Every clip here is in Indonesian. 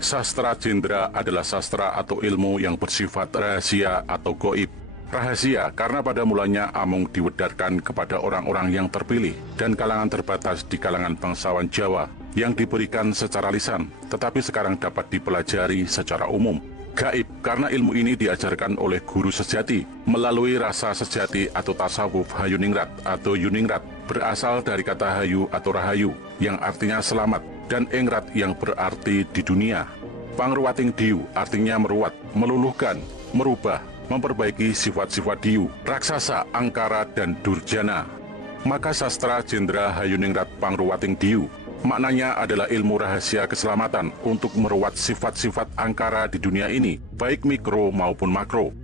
Sastra Jendra adalah sastra atau ilmu yang bersifat rahasia atau goib. Rahasia karena pada mulanya amung diwedarkan kepada orang-orang yang terpilih dan kalangan terbatas di kalangan bangsawan Jawa yang diberikan secara lisan, tetapi sekarang dapat dipelajari secara umum. Gaib karena ilmu ini diajarkan oleh guru sejati melalui rasa sejati atau tasawuf Hayuningrat atau Yuningrat, berasal dari kata hayu atau rahayu yang artinya selamat, dan engrat yang berarti di dunia. Pangruwating diu artinya meruat, meluluhkan, merubah, memperbaiki sifat-sifat diu, raksasa, angkara, dan durjana. Maka sastra Jendra Hayuningrat Pangruwating diu maknanya adalah ilmu rahasia keselamatan untuk meruat sifat-sifat angkara di dunia ini, baik mikro maupun makro.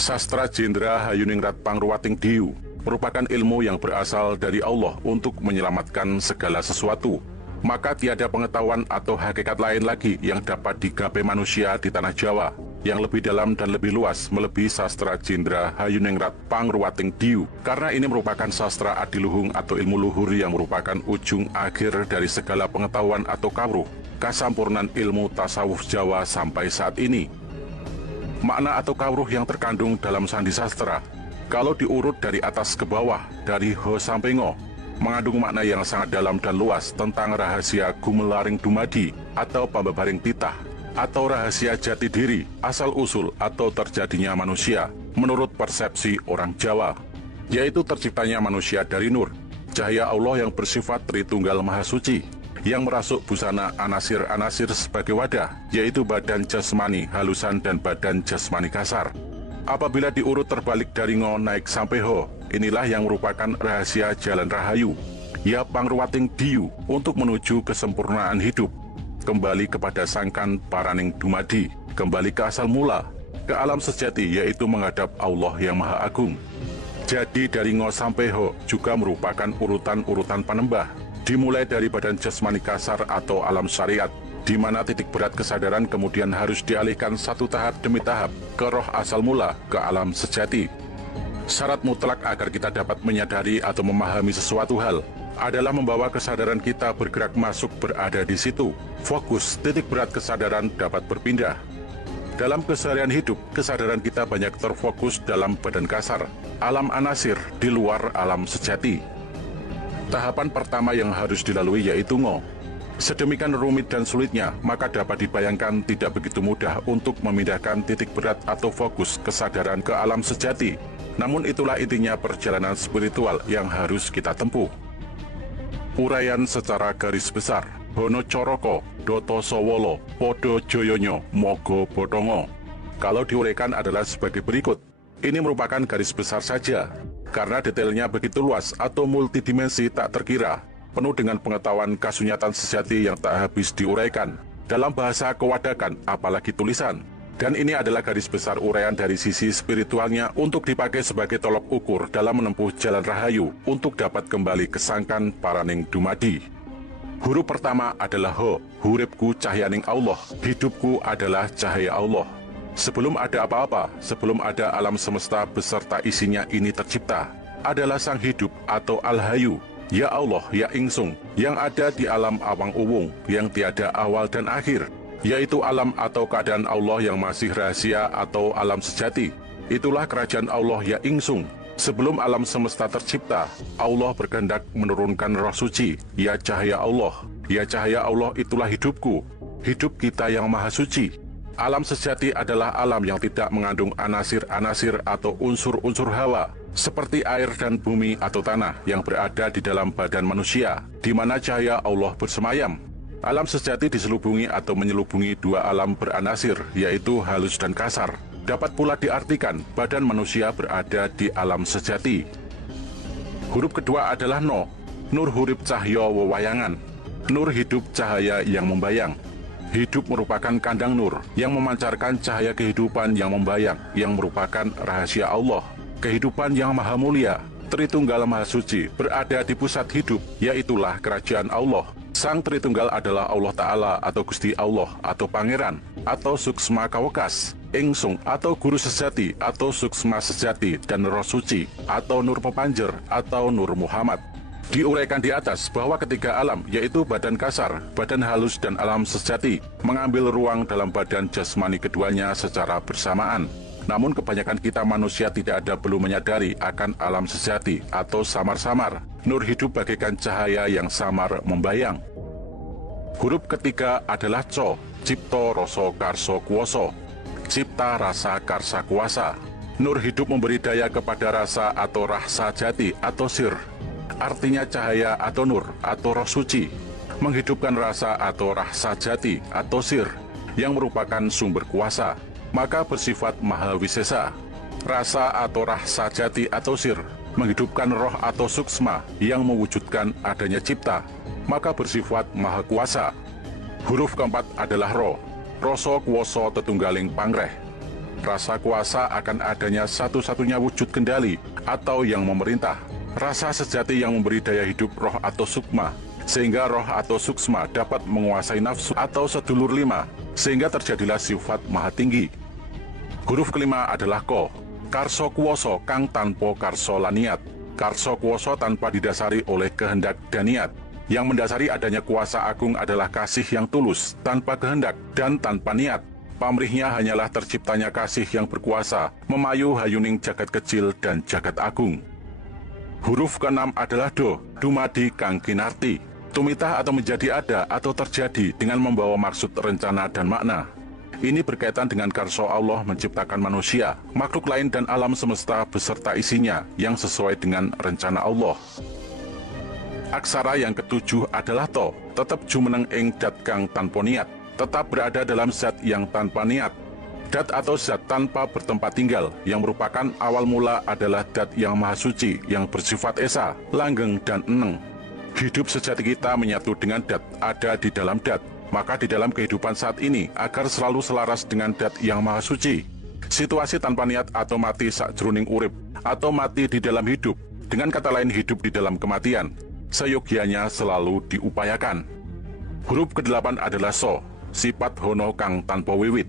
Sastra Jendra Hayuningrat Pangruwating diu merupakan ilmu yang berasal dari Allah untuk menyelamatkan segala sesuatu. Maka tiada pengetahuan atau hakikat lain lagi yang dapat digapai manusia di tanah Jawa yang lebih dalam dan lebih luas melebihi sastra Jendra Hayuningrat Pangruwating diu, karena ini merupakan sastra adiluhung atau ilmu luhur yang merupakan ujung akhir dari segala pengetahuan atau kawruh kasampurnan ilmu tasawuf Jawa sampai saat ini. Makna atau kawruh yang terkandung dalam sandi sastra, kalau diurut dari atas ke bawah, dari ho sampai ngo, mengandung makna yang sangat dalam dan luas tentang rahasia gumelaring dumadi atau pambabaring titah, atau rahasia jati diri, asal-usul atau terjadinya manusia menurut persepsi orang Jawa, yaitu terciptanya manusia dari nur, cahaya Allah yang bersifat Tritunggal Maha Suci, yang merasuk busana anasir-anasir sebagai wadah, yaitu badan jasmani halusan dan badan jasmani kasar. Apabila diurut terbalik dari ngo naik sampai ho, inilah yang merupakan rahasia jalan rahayu, ya Pangruwating diu, untuk menuju kesempurnaan hidup, kembali kepada sangkan paraning dumadi, kembali ke asal mula, ke alam sejati, yaitu menghadap Allah yang Maha Agung. Jadi dari ngo sampai ho juga merupakan urutan-urutan panembah, dimulai dari badan jasmani kasar atau alam syariat, di mana titik berat kesadaran kemudian harus dialihkan satu tahap demi tahap ke roh asal mula, ke alam sejati. Syarat mutlak agar kita dapat menyadari atau memahami sesuatu hal adalah membawa kesadaran kita bergerak masuk berada di situ. Fokus titik berat kesadaran dapat berpindah. Dalam keseharian hidup, kesadaran kita banyak terfokus dalam badan kasar, alam anasir, di luar alam sejati. Tahapan pertama yang harus dilalui yaitu ngo. Sedemikian rumit dan sulitnya, maka dapat dibayangkan tidak begitu mudah untuk memindahkan titik berat atau fokus kesadaran ke alam sejati. Namun itulah intinya perjalanan spiritual yang harus kita tempuh. Uraian secara garis besar. Hono coroko, doto sowolo, podo joyonyo, mogo bodongo. Kalau diuraikan adalah sebagai berikut. Ini merupakan garis besar saja, karena detailnya begitu luas atau multidimensi tak terkira, penuh dengan pengetahuan kasunyatan sejati yang tak habis diuraikan dalam bahasa kewadakan, apalagi tulisan. Dan ini adalah garis besar uraian dari sisi spiritualnya untuk dipakai sebagai tolok ukur dalam menempuh jalan rahayu untuk dapat kembali ke sangkan paraning dumadi. Huruf pertama adalah ho, huripku cahyaning Allah, hidupku adalah cahaya Allah. Sebelum ada apa-apa, sebelum ada alam semesta beserta isinya ini tercipta, adalah sang hidup atau al-hayu, ya Allah, ya Ingsung, yang ada di alam awang uwung, yang tiada awal dan akhir, yaitu alam atau keadaan Allah yang masih rahasia atau alam sejati. Itulah kerajaan Allah ya Ingsung. Sebelum alam semesta tercipta, Allah berkehendak menurunkan roh suci, ya cahaya Allah. Ya cahaya Allah itulah hidupku, hidup kita yang maha suci. Alam sejati adalah alam yang tidak mengandung anasir-anasir atau unsur-unsur hawa, seperti air dan bumi atau tanah yang berada di dalam badan manusia, di mana cahaya Allah bersemayam. Alam sejati diselubungi atau menyelubungi dua alam beranasir, yaitu halus dan kasar. Dapat pula diartikan badan manusia berada di alam sejati. Huruf kedua adalah no. Nur hurip cahyo wewayangan. Nur hidup cahaya yang membayang. Hidup merupakan kandang nur yang memancarkan cahaya kehidupan yang membayang, yang merupakan rahasia Allah. Kehidupan yang maha mulia, Tritunggal Maha Suci, berada di pusat hidup, yaitulah kerajaan Allah. Sang Tritunggal adalah Allah Ta'ala atau Gusti Allah atau Pangeran atau Suksma Kawekas, Ingsung atau Guru Sejati atau Suksma Sejati, dan Roh Suci atau Nur Pepanjer atau Nur Muhammad. Diuraikan di atas bahwa ketiga alam, yaitu badan kasar, badan halus, dan alam sejati, mengambil ruang dalam badan jasmani keduanya secara bersamaan. Namun kebanyakan kita manusia tidak ada belum menyadari akan alam sejati atau samar-samar. Nur hidup bagaikan cahaya yang samar membayang. Huruf ketiga adalah Co, Cipto Rasa Karsa Kuwasa. Cipta rasa karsa kuasa. Nur hidup memberi daya kepada rasa atau rahsa jati atau sir. Artinya cahaya atau nur atau roh suci. Menghidupkan rasa atau rahsa jati atau sir yang merupakan sumber kuasa. Maka bersifat maha wisesa. Rasa atau rahsa jati atau sir menghidupkan roh atau suksma yang mewujudkan adanya cipta. Maka bersifat maha kuasa. Huruf keempat adalah Ro. Rasa kuwasa tetunggaling pangreh. Rasa kuasa akan adanya satu-satunya wujud kendali atau yang memerintah. Rasa sejati yang memberi daya hidup roh atau sukma, sehingga roh atau suksma dapat menguasai nafsu atau sedulur lima, sehingga terjadilah sifat maha tinggi. Huruf kelima adalah Ko. Karsa kuwasa kang tanpa karsa lan niat. Karsa kuwasa tanpa didasari oleh kehendak dan niat. Yang mendasari adanya kuasa agung adalah kasih yang tulus, tanpa kehendak dan tanpa niat. Pamrihnya hanyalah terciptanya kasih yang berkuasa, memayu hayuning jagat kecil dan jagat agung. Huruf keenam adalah Do, dumadi kang kinarti. Tumitah atau menjadi ada atau terjadi dengan membawa maksud rencana dan makna. Ini berkaitan dengan karsa Allah menciptakan manusia, makhluk lain dan alam semesta beserta isinya yang sesuai dengan rencana Allah. Aksara yang ketujuh adalah To, tetap jumeneng ing dat kang tanpa niat, tetap berada dalam zat yang tanpa niat. Dat atau zat tanpa bertempat tinggal, yang merupakan awal mula adalah dat yang maha suci, yang bersifat esa, langgeng, dan eneng. Hidup sejati kita menyatu dengan dat, ada di dalam dat. Maka di dalam kehidupan saat ini, agar selalu selaras dengan dat yang maha suci. Situasi tanpa niat atau mati sakjroning urip, atau mati di dalam hidup, dengan kata lain hidup di dalam kematian, seyogyanya selalu diupayakan. Huruf ke-8 adalah So, sifat hono kang tanpa wiwit,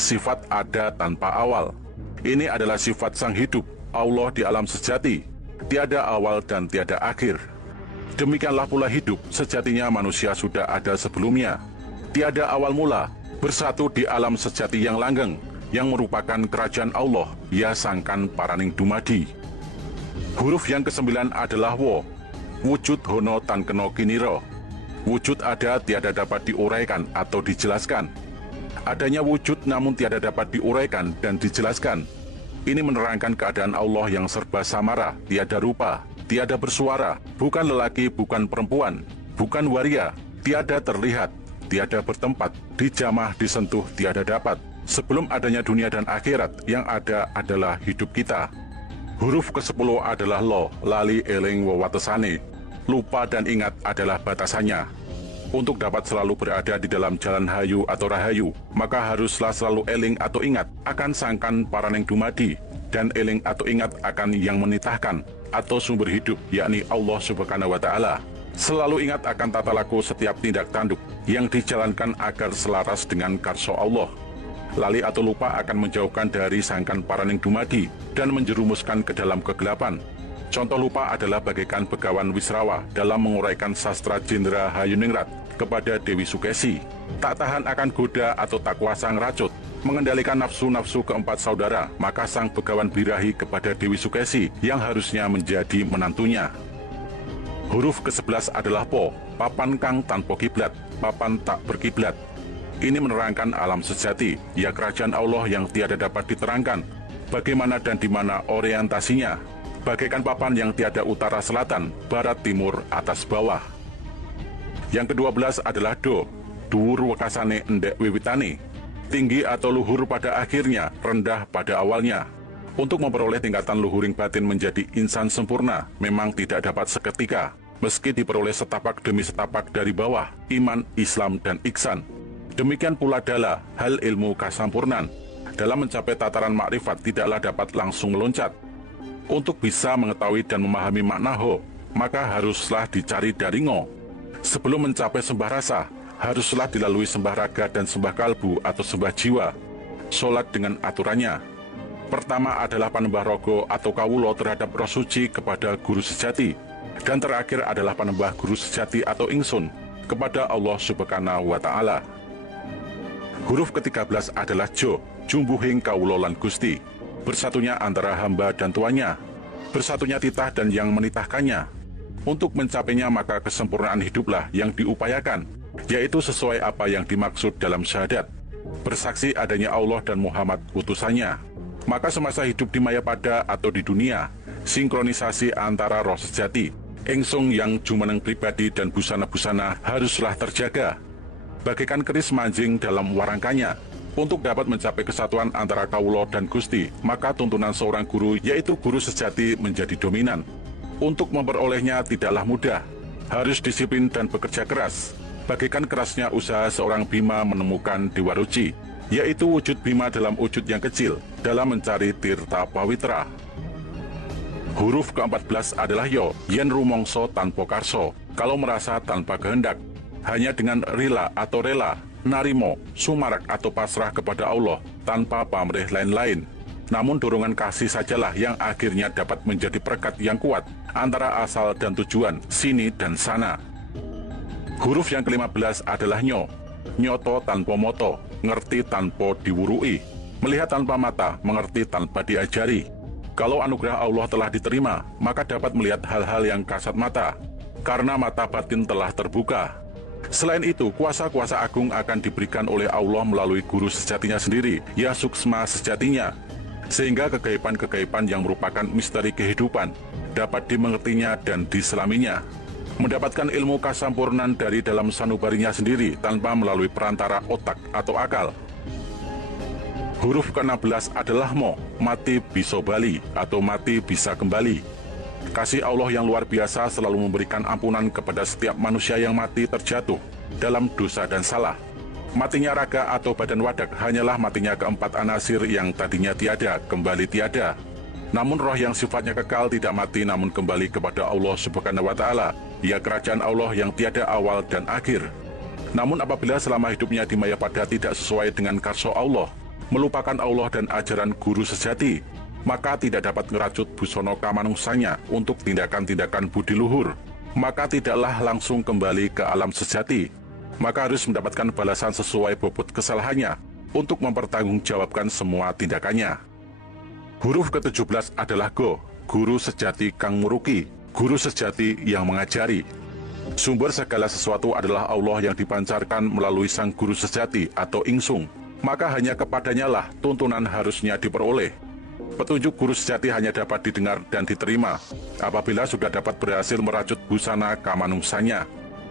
sifat ada tanpa awal. Ini adalah sifat sang hidup, Allah di alam sejati, tiada awal dan tiada akhir. Demikianlah pula hidup, sejatinya manusia sudah ada sebelumnya. Tiada awal mula, bersatu di alam sejati yang langgeng, yang merupakan kerajaan Allah, ya sangkan paraning dumadi. Huruf yang ke-9 adalah Wo, wujud hono tan kena kiniro. Wujud ada tiada dapat diuraikan atau dijelaskan. Adanya wujud namun tiada dapat diuraikan dan dijelaskan. Ini menerangkan keadaan Allah yang serba samara, tiada rupa, tiada bersuara, bukan lelaki, bukan perempuan, bukan waria, tiada terlihat, tiada bertempat, dijamah, disentuh, tiada dapat. Sebelum adanya dunia dan akhirat, yang ada adalah hidup kita. Huruf ke-10 adalah Lo, lali eling wewatesane. Lupa dan ingat adalah batasannya. Untuk dapat selalu berada di dalam jalan hayu atau rahayu, maka haruslah selalu eling atau ingat akan sangkan paraning dumadi, dan eling atau ingat akan yang menitahkan atau sumber hidup, yakni Allah Subhanahu wa Ta'ala. Selalu ingat akan tata laku setiap tindak tanduk yang dijalankan agar selaras dengan karsa Allah. Lali atau lupa akan menjauhkan dari sangkan paraning dumadi dan menjerumuskan ke dalam kegelapan. Contoh lupa adalah bagaikan Begawan Wisrawa dalam menguraikan sastra Jendra Hayuningrat kepada Dewi Sukesi. Tak tahan akan goda atau tak kuasa ngeracot, mengendalikan nafsu-nafsu keempat saudara, maka sang Begawan birahi kepada Dewi Sukesi yang harusnya menjadi menantunya. Huruf ke-11 adalah Po, papan kang tanpa kiblat, papan tak berkiblat. Ini menerangkan alam sejati, ya kerajaan Allah yang tiada dapat diterangkan, bagaimana dan di mana orientasinya, bagaikan papan yang tiada utara selatan, barat timur, atas bawah. Yang ke-12 adalah Do, dhuwur wekasane endek wiwitane, tinggi atau luhur pada akhirnya, rendah pada awalnya. Untuk memperoleh tingkatan luhuring batin menjadi insan sempurna, memang tidak dapat seketika, meski diperoleh setapak demi setapak dari bawah, iman, Islam, dan ihsan. Demikian pula dala, hal ilmu kasampurnan. Dalam mencapai tataran makrifat tidaklah dapat langsung meloncat. Untuk bisa mengetahui dan memahami makna Ho, maka haruslah dicari dari Ngo. Sebelum mencapai sembah rasa, haruslah dilalui sembah raga dan sembah kalbu atau sembah jiwa. Sholat dengan aturannya. Pertama adalah panembah rogo atau kawulo terhadap roh suci kepada guru sejati. Dan terakhir adalah panembah guru sejati atau ingsun kepada Allah Subhanahu wa Ta'ala. Huruf ke-13 adalah Jo, jumbuhing kawula lan Gusti, bersatunya antara hamba dan tuannya, bersatunya titah dan yang menitahkannya. Untuk mencapainya maka kesempurnaan hiduplah yang diupayakan, yaitu sesuai apa yang dimaksud dalam syahadat, bersaksi adanya Allah dan Muhammad utusannya. Maka semasa hidup di Mayapada atau di dunia, sinkronisasi antara roh sejati, ingsun yang jumeneng pribadi dan busana-busana haruslah terjaga, bagaikan keris manjing dalam warangkanya. Untuk dapat mencapai kesatuan antara kawula dan Gusti, maka tuntunan seorang guru, yaitu guru sejati, menjadi dominan. Untuk memperolehnya tidaklah mudah, harus disiplin dan bekerja keras, bagaikan kerasnya usaha seorang Bima menemukan Dewa Ruci, yaitu wujud Bima dalam wujud yang kecil, dalam mencari tirta pawitra. Huruf ke-14 adalah Yo, yen rumongso tanpa karso, kalau merasa tanpa kehendak, hanya dengan rila atau rela, narimo, sumarak atau pasrah kepada Allah, tanpa pamrih lain-lain. Namun dorongan kasih sajalah yang akhirnya dapat menjadi perekat yang kuat antara asal dan tujuan, sini dan sana. Huruf yang ke-15 adalah Nyo, nyoto tanpa moto, ngerti tanpa diwurui, melihat tanpa mata, mengerti tanpa diajari. Kalau anugerah Allah telah diterima, maka dapat melihat hal-hal yang kasat mata, karena mata batin telah terbuka. Selain itu, kuasa-kuasa agung akan diberikan oleh Allah melalui guru sejatinya sendiri, ya suksma sejatinya, sehingga kegaiban-kegaiban yang merupakan misteri kehidupan dapat dimengertinya dan diselaminya. Mendapatkan ilmu kasampurnan dari dalam sanubarinya sendiri tanpa melalui perantara otak atau akal. Huruf ke-16 adalah Mo, mati bisa bali atau mati bisa kembali. Kasih Allah yang luar biasa selalu memberikan ampunan kepada setiap manusia yang mati terjatuh dalam dosa dan salah. Matinya raga atau badan wadak hanyalah matinya keempat anasir yang tadinya tiada, kembali tiada. Namun roh yang sifatnya kekal tidak mati namun kembali kepada Allah Subhanahu wa Ta'ala, ya kerajaan Allah yang tiada awal dan akhir. Namun apabila selama hidupnya di Mayapada tidak sesuai dengan karso Allah, melupakan Allah dan ajaran guru sejati, maka tidak dapat ngeracut busono kamanungsanya untuk tindakan-tindakan budi luhur, maka tidaklah langsung kembali ke alam sejati, maka harus mendapatkan balasan sesuai bobot kesalahannya untuk mempertanggungjawabkan semua tindakannya. Huruf ke-17 adalah Go, guru sejati kang muruki, guru sejati yang mengajari. Sumber segala sesuatu adalah Allah yang dipancarkan melalui sang guru sejati atau Ingsung, maka hanya kepadanya lah tuntunan harusnya diperoleh. Petunjuk guru sejati hanya dapat didengar dan diterima apabila sudah dapat berhasil meracut busana kamanungsanya.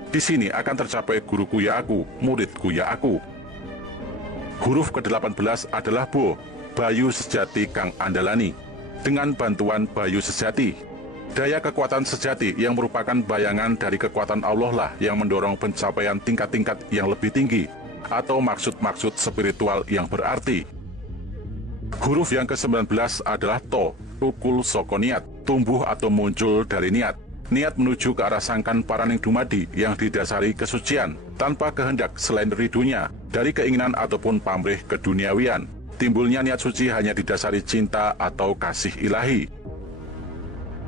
Di sini akan tercapai guruku ya aku, muridku ya aku. Huruf ke-18 adalah Bo, bayu sejati kang andalani. Dengan bantuan bayu sejati, daya kekuatan sejati yang merupakan bayangan dari kekuatan Allah lah yang mendorong pencapaian tingkat-tingkat yang lebih tinggi atau maksud-maksud spiritual yang berarti. Huruf yang ke-19 adalah To, tukul soko niat, tumbuh atau muncul dari niat. Niat menuju ke arah sangkan paraning dumadi yang didasari kesucian, tanpa kehendak selain ridhonya, dari keinginan ataupun pamrih keduniawian. Timbulnya niat suci hanya didasari cinta atau kasih ilahi.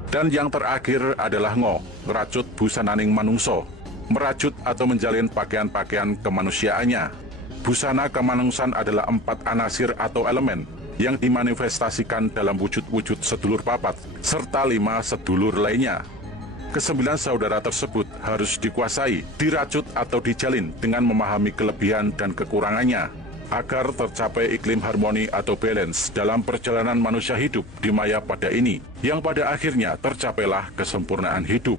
Dan yang terakhir adalah Ngo, ngerajut busananing manungso, merajut atau menjalin pakaian-pakaian kemanusiaannya. Busana kemanungsan adalah 4 anasir atau elemen yang dimanifestasikan dalam wujud-wujud sedulur papat, serta 5 sedulur lainnya. Ke-9 saudara tersebut harus dikuasai, dirajut atau dijalin dengan memahami kelebihan dan kekurangannya, agar tercapai iklim harmoni atau balance dalam perjalanan manusia hidup di Mayapada ini, yang pada akhirnya tercapailah kesempurnaan hidup.